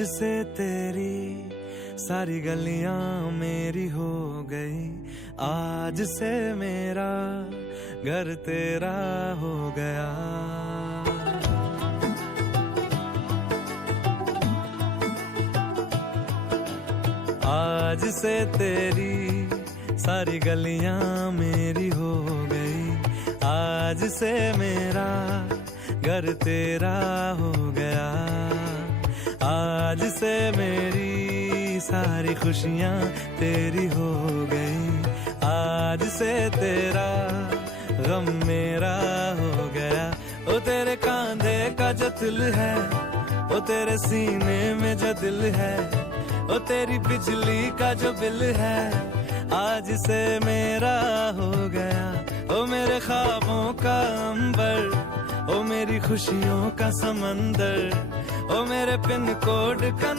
आज से तेरी सारी गलियां मेरी हो गई, आज से मेरा घर तेरा हो गया। आज से तेरी सारी गलियां मेरी हो गई, आज से मेरा घर तेरा हो गया। आज से मेरी सारी खुशियां तेरी हो गई, आज से तेरा गम मेरा हो गया। ओ तेरे कांधे का जो दिल है, ओ तेरे सीने में जो दिल है, ओ तेरी बिजली का जो बिल है, आज से मेरा हो गया। ओ मेरे ख्वाबों का अंबर, ओ मेरी खुशियों का समंदर, ओ मेरे पिन कोड का